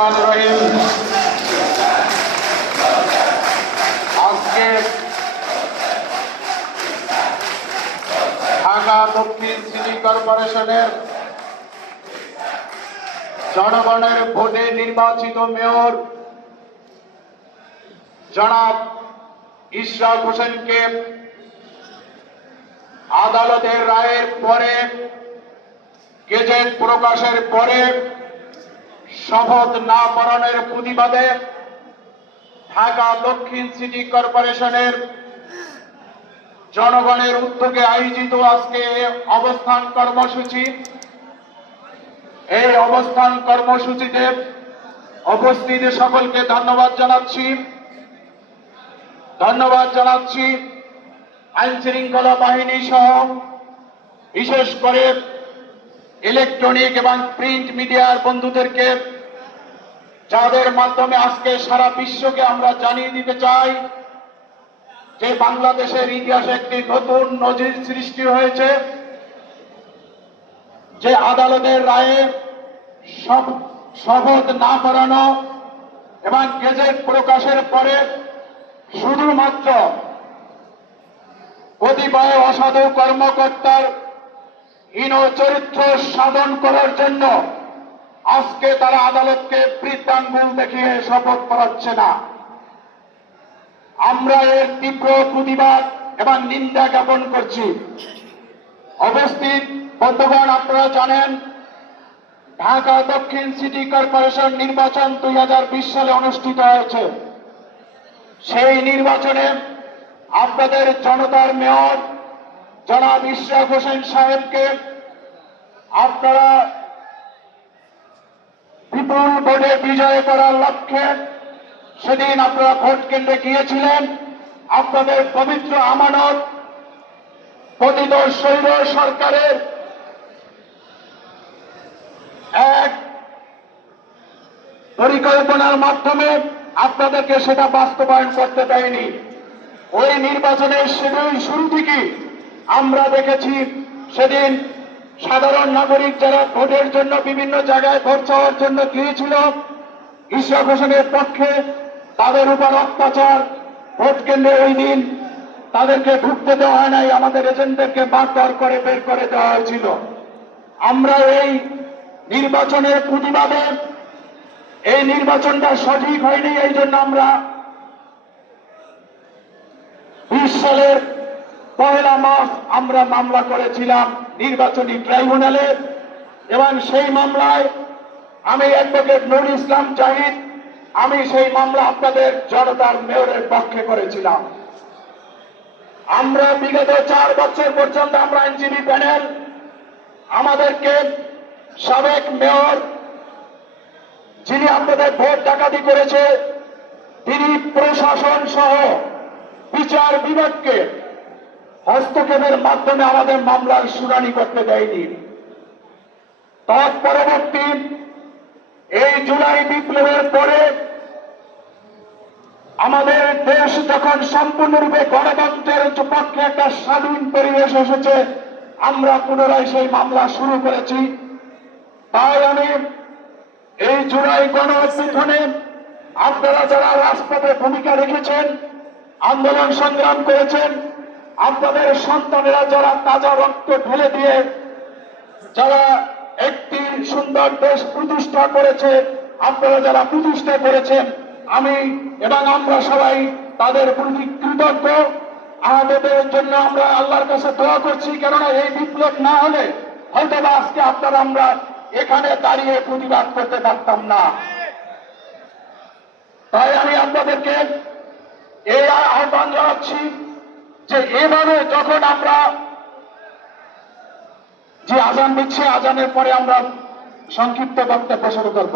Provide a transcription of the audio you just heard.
আজকে ঢাকা দক্ষিণ সিটি কর্পোরেশনের জনগণের ভোটে নির্বাচিত মেয়র জনাব ইশরাক হোসেনকে আদালতের রায়ের পরে গেজেট প্রকাশের পরে শপথ না পালনের প্রতিবাদে ঢাকা দক্ষিণ সিটি কর্পোরেশনের জনগণের উদ্যোগে আয়োজিত আজকে অবস্থান কর্মসূচি। এই অবস্থান কর্মসূচিতে উপস্থিত সকলকে ধন্যবাদ জানাচ্ছি আইন শৃঙ্খলা বাহিনী সহ বিশেষ করে ইলেকট্রনিক এবং প্রিন্ট মিডিয়ার বন্ধুদেরকে, যাদের মাধ্যমে আজকে সারা বিশ্বকে আমরা জানিয়ে দিতে চাই যে বাংলাদেশের ইতিহাসে একটি নতুন নজির সৃষ্টি হয়েছে, যে আদালতের রায়ে শপথ না করানো এবং গেজেট প্রকাশের পরে শুধুমাত্র কতিপয় অসাধু কর্মকর্তার হীন চরিত্র সাধন করার জন্য আজকে তারা আদালতকে বৃত্তাঙ্গুল দেখিয়ে শপথ করাচ্ছে না। আমরা এর তীব্র প্রতিবাদ এবং নিন্দা জ্ঞাপন করছি। উপস্থিত বন্ধুগণ, আপনারা জানেন ঢাকা দক্ষিণ সিটি কর্পোরেশন নির্বাচন 2020 সালে অনুষ্ঠিত হয়েছে। সেই নির্বাচনে আপনাদের জনতার মেয়র জনাব ইশরাক হোসেন সাহেবকে আপনারা বিপুল ভোটে বিজয় করার লক্ষ্যে সেদিন আপনারা ভোট কেন্দ্রে গিয়েছিলেন। আপনাদের পবিত্র আমানত পতিত শৈল সরকারের এক পরিকল্পনার মাধ্যমে আপনাদেরকে সেটা বাস্তবায়ন করতে দেয়নি। ওই নির্বাচনের শুরু থেকেই আমরা দেখেছি সেদিন সাধারণ নাগরিক যারা ভোটের জন্য বিভিন্ন জায়গায় ভোট চাওয়ার জন্য গিয়েছিল ইশরাক হোসেনের পক্ষে, তাদের উপর অত্যাচার, ভোট কেন্দ্রে ওই দিন তাদেরকে ঢুকতে দেওয়া হয় নাই, আমাদের এজেন্টদেরকে বারবার করে বের করে দেওয়া হয়েছিল। আমরা এই নির্বাচনের প্রতিবাদে, এই নির্বাচনটা সঠিক হয়নি, এই জন্য আমরা 20 সালের 1 মার্চ আমরা মামলা করেছিলাম নির্বাচনী ট্রাইব্যুনালে, এবং সেই মামলায় আমি অ্যাডভোকেট নুর ইসলাম জাহিদ, আমি সেই মামলা আপনাদের জনতার মেয়রের পক্ষে করেছিলাম। আমরা বিগত 4 বছর পর্যন্ত আমরা আইনজীবী প্যানেল আমাদেরকে সাবেক মেয়র যিনি আপনাদের ভোট ডাকাতি করেছে তিনি প্রশাসন সহ বিচার বিভাগকে হস্তক্ষেপের মাধ্যমে আমাদের মামলার শুনানি করতে দেয়নি। তৎপরবর্তী এই জুলাই বিপ্লবের পরে আমাদের দেশ যখন সম্পূর্ণরূপে গণতন্ত্রের পক্ষে একটা স্বাধীন পরিবেশ এসেছে, আমরা পুনরায় সেই মামলা শুরু করেছি। তাই আমি এই জুলাই গণ-অভ্যুত্থানে আপনারা যারা রাজপথে ভূমিকা রেখেছেন, আন্দোলন সংগ্রাম করেছেন, আপনাদের সন্তানেরা যারা তাজা রক্ত ঢেলে দিয়ে যারা একটি সুন্দর দেশ প্রতিষ্ঠা করেছে, আপনারা যারা প্রতিষ্ঠা করেছেন, আমি এবং আমরা সবাই তাদের প্রতি কৃতজ্ঞ। আমাদের জন্য আমরা আল্লাহর কাছে দোয়া করছি, কেননা এই বিপ্লব না হলে হয়তো বা আজকে আপনারা আমরা এখানে দাঁড়িয়ে প্রতিবাদ করতে পারতাম না। তাই আমি আপনাদেরকে এই আহ্বান জানাচ্ছি যে এভাবে যখন আমরা যে আজান দিচ্ছি, আজানের পরে আমরা সংক্ষিপ্ত বক্তব্য শুরু করব।